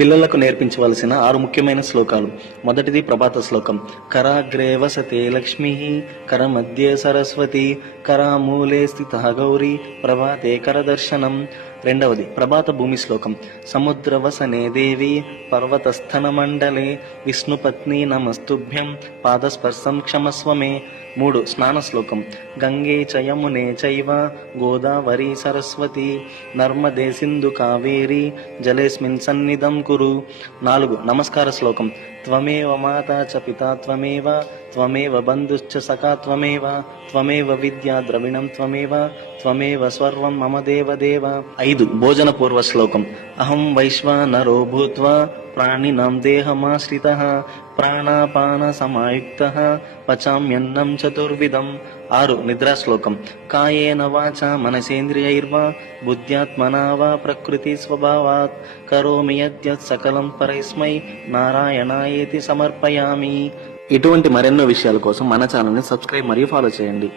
పిల్లలకు నేర్పించవలసిన 6 ముఖ్యమైన శ్లోకాలు. మొదటిది ప్రభాత శ్లోకం. కరాగ్రే వసతే లక్ష్మి, కరమధ్యే సరస్వతి, కరామూలే స్థితః గౌరీ, ప్రభాతే కరదర్శనం. రెండవది ప్రభాత భూమి శ్లోకం. సముద్రవసనే దేవి, పర్వతస్థన మండలే, విష్ణుపత్ని నమస్తుభ్యం, పాదస్పర్శం క్షమస్వమే. 3 స్నాన శ్లోకం. గంగే చ యమునే చైవ, గోదావరి సరస్వతి, నర్మదే సింధు కావేరి, జలేస్మిన్ సన్నిధం కురు. 4 నమస్కార శ్లోకం. త్వమేవ మాతా చ పితా త్వమేవ, త్వమేవ బంధుశ్చ సఖా త్వమేవ, త్వమేవ విద్యా ద్రవిణం త్వమేవ, త్వమేవ సర్వం మమ దేవదేవ. 5 భోజన పూర్వ శ్లోకం. అహం వైశ్వానరో భూత్వా ప్రాణినాం దేహమాశ్రితః, ప్రాణాపాన సమాయుక్తః, పచామ్యన్నం చతుర్విధం. 6 నిద్రా శ్లోకం. కాయేన వాచా మనసేంద్రియైర్వా, బుద్ధ్యాత్మనా వా ప్రకృతి స్వభావాత్, కరోమి యద్యత్ సకలం పరస్మై నారాయణాయేతి సమర్పయామి. ఇటువంటి మరెన్నో విషయాల కోసం మన ఛానల్ని సబ్స్క్రైబ్ మరియు ఫాలో చేయండి.